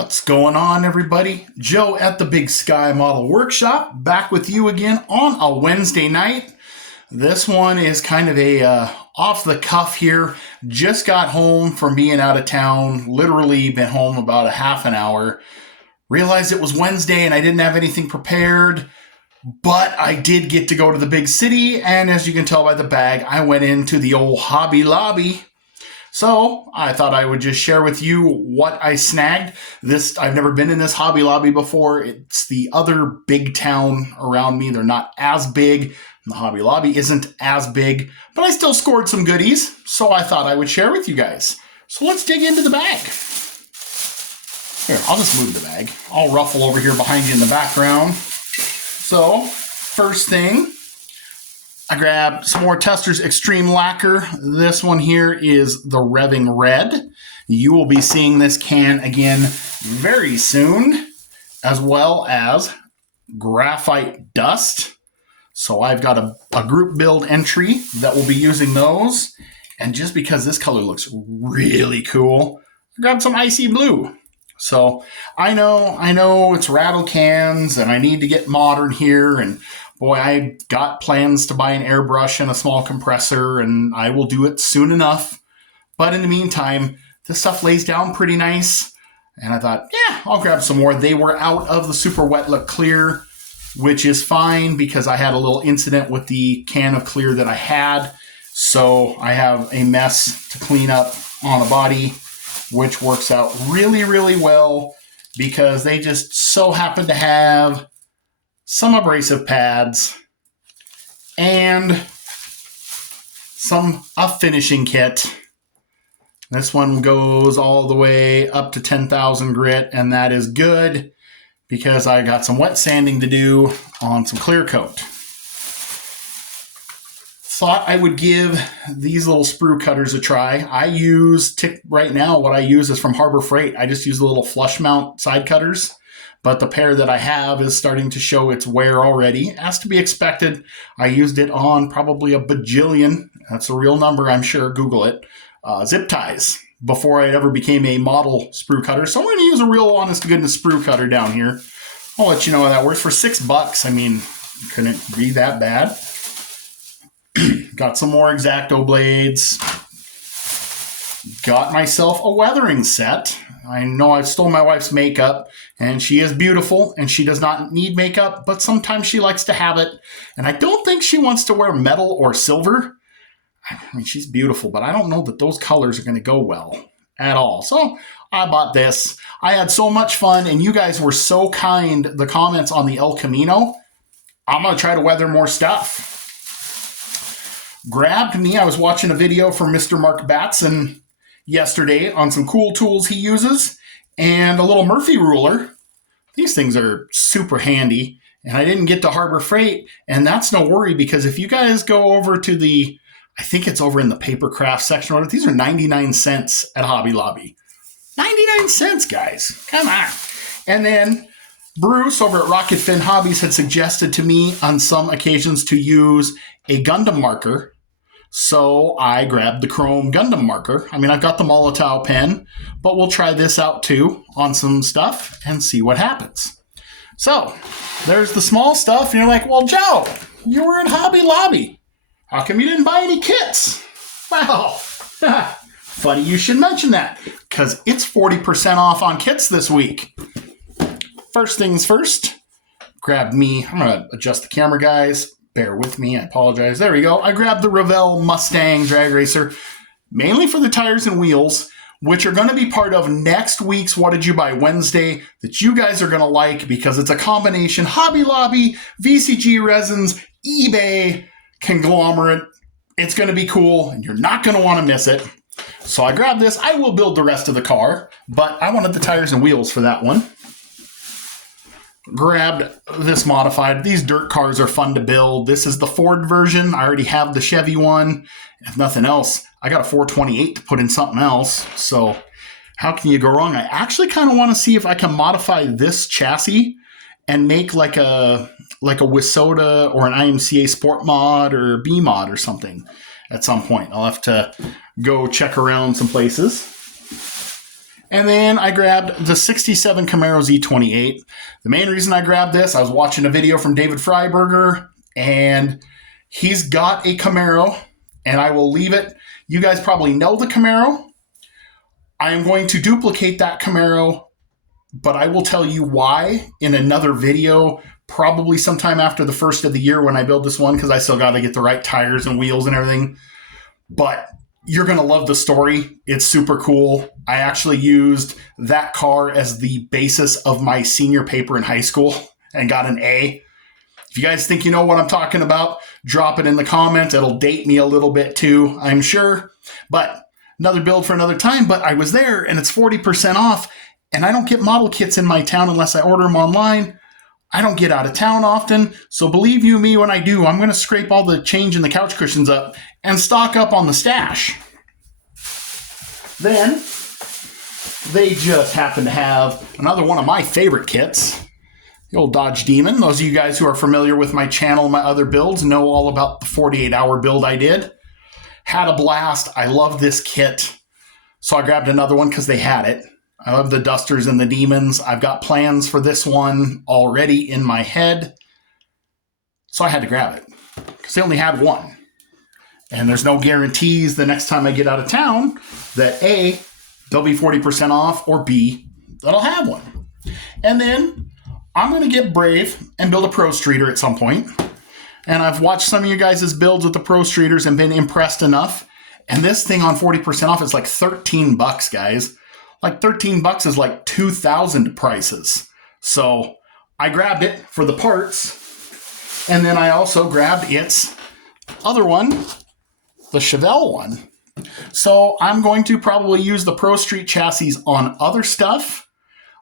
What's going on, everybody? Joe at the Big Sky Model Workshop, back with you again on a Wednesday night. This one is kind of a off the cuff here. Just got home from being out of town, literally been home about a half an hour. Realized it was Wednesday and I didn't have anything prepared, but I did get to go to the big city, and as you can tell by the bag, I went into the old Hobby Lobby. So I thought I would just share with you what I snagged. I've never been in this Hobby Lobby before. It's the other big town around me. They're not as big. The Hobby Lobby isn't as big, but I still scored some goodies. So I thought I would share with you guys. So let's dig into the bag. Here, I'll just move the bag. I'll ruffle over here behind you in the background. So first thing, I grabbed some more Testors Extreme Lacquer. This one here is the Revving Red. You will be seeing this can again very soon, as well as Graphite Dust. So I've got a group build entry that will be using those. And just because this color looks really cool, I grabbed some Icy Blue. So I know it's rattle cans and I need to get modern here, and boy, I got plans to buy an airbrush and a small compressor, and I will do it soon enough. But in the meantime, this stuff lays down pretty nice. And I thought, yeah, I'll grab some more. They were out of the Super Wet Look Clear, which is fine because I had a little incident with the can of clear that I had. So I have a mess to clean up on a body, which works out really, really well because they just so happen to have some abrasive pads and a finishing kit. This one goes all the way up to 10,000 grit, and that is good because I got some wet sanding to do on some clear coat. Thought I would give these little sprue cutters a try. Right now, what I use is from Harbor Freight. I just use the little flush mount side cutters. But the pair that I have is starting to show its wear already. As to be expected, I used it on probably a bajillion, that's a real number, I'm sure, Google it, zip ties before I ever became a model sprue cutter. So I'm going to use a real honest-to-goodness sprue cutter down here. I'll let you know how that works. For $6, I mean, couldn't be that bad. Got some more X-Acto blades. Got myself a weathering set. I know I stole my wife's makeup, and she is beautiful, and she does not need makeup, but sometimes she likes to have it, and I don't think she wants to wear metal or silver. I mean, she's beautiful, but I don't know that those colors are going to go well at all. So I bought this. I had so much fun, and you guys were so kind. The comments on the El Camino, I'm going to try to weather more stuff. I was watching a video from Mr. Mark Batson yesterday on some cool tools he uses and a little Murphy ruler. These things are super handy, and I didn't get to Harbor Freight, and that's no worry because if you guys go over to I think it's over in the paper craft section order, these are 99 cents at Hobby Lobby. 99 cents, guys. Come on. And then Bruce over at Rocket Fin Hobbies had suggested to me on some occasions to use a Gundam marker. So I grabbed the Chrome Gundam marker. I mean, I've got the Molotov pen, but we'll try this out too on some stuff and see what happens. So there's the small stuff. And you're like, well, Joe, you were at Hobby Lobby. How come you didn't buy any kits? Well, funny you should mention that because it's 40% off on kits this week. First things first, I'm going to adjust the camera, guys. Bear with me. I apologize. There we go. I grabbed the Revell Mustang Drag Racer, mainly for the tires and wheels, which are going to be part of next week's What Did You Buy Wednesday that you guys are going to like because it's a combination Hobby Lobby, VCG Resins, eBay conglomerate. It's going to be cool, and you're not going to want to miss it. So I grabbed this. I will build the rest of the car, but I wanted the tires and wheels for that one. Grabbed this modified. These dirt cars are fun to build. This is the Ford version. I already have the Chevy one. If nothing else, I got a 428 to put in something else. So how can you go wrong? I actually kind of want to see if I can modify this chassis and make like a Wisoda or an IMCA Sport Mod or B Mod or something at some point. I'll have to go check around some places. And then I grabbed the 67 Camaro Z28. The main reason I grabbed this, I was watching a video from David Freiberger, and he's got a Camaro, and I will leave it. You guys probably know the Camaro. I am going to duplicate that Camaro, but I will tell you why in another video, probably sometime after the first of the year when I build this one, because I still got to get the right tires and wheels and everything. But you're going to love the story. It's super cool. I actually used that car as the basis of my senior paper in high school and got an A. If you guys think you know what I'm talking about, drop it in the comments. It'll date me a little bit too, I'm sure. But another build for another time. But I was there and it's 40% off. And I don't get model kits in my town unless I order them online. I don't get out of town often, so believe you me when I do, I'm going to scrape all the change in the couch cushions up and stock up on the stash. Then, they just happen to have another one of my favorite kits, the old Dodge Demon. Those of you guys who are familiar with my channel and my other builds know all about the 48-hour build I did. Had a blast. I love this kit, so I grabbed another one because they had it. I love the Dusters and the Demons. I've got plans for this one already in my head. So I had to grab it because they only had one. And there's no guarantees the next time I get out of town that A, they'll be 40% off, or B, that I'll have one. And then I'm going to get brave and build a Pro Streeter at some point. And I've watched some of you guys' builds with the Pro Streeters and been impressed enough. And this thing on 40% off is like $13, guys. Like $13 is like 2,000 prices. So I grabbed it for the parts. And then I also grabbed its other one, the Chevelle one. So I'm going to probably use the Pro Street chassis on other stuff.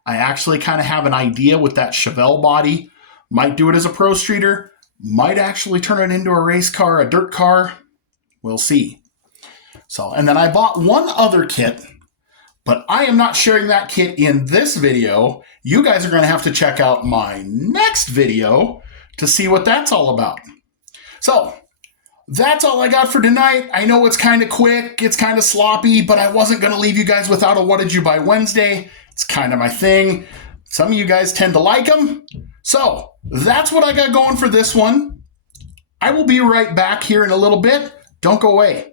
I actually kind of have an idea with that Chevelle body. Might do it as a Pro Streeter. Might actually turn it into a race car, a dirt car. We'll see. So, and then I bought one other kit, but I am not sharing that kit in this video. You guys are going to have to check out my next video to see what that's all about. So that's all I got for tonight. I know it's kind of quick, it's kind of sloppy, but I wasn't going to leave you guys without a What Did You Buy Wednesday. It's kind of my thing. Some of you guys tend to like them. So that's what I got going for this one. I will be right back here in a little bit. Don't go away.